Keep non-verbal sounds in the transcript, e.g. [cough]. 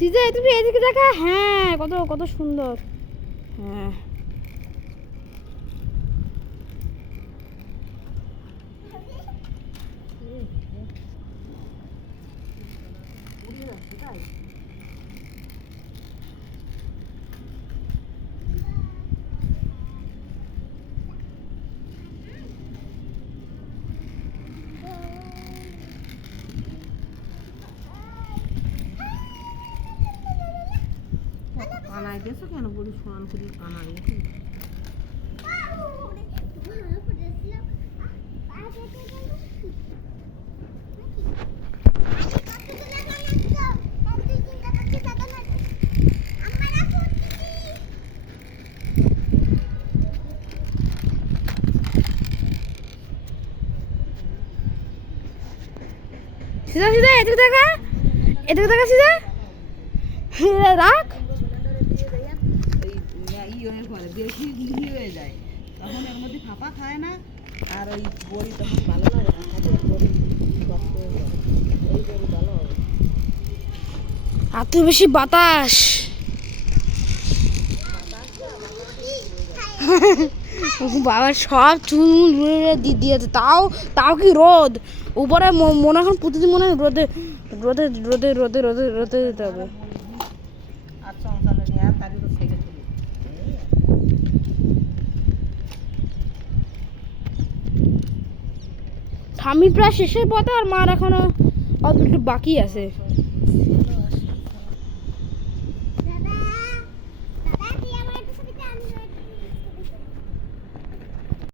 সিজা তুমি এদিকে দেখা? হ্যাঁ কত কত সুন্দর। হ্যাঁ। কানায় গেছো কেন? বলি সমান করে কানায় সিজা সিজা এদিকে দেখা। এদিকে দেখা সিজা রাখ। পড়ে বেশি হয়ে যায়। তখন এর মধ্যে ফাঁপা খায় না, আর ওই বড়ি তখন ভালো লাগে না এত বেশি বাতাস। [laughs] বাবার সব চুন দিয়ে দিয়েছে, তাও তাও কি রোদ? উপরে মনে হয় প্রতিদিন মনে হয় রোদে রোদে রোদে রোদে রোদে রোদে দিতে হবে। স্বামী প্রায় শেষের পথে আর মার এখনও অত একটু বাকি আছে।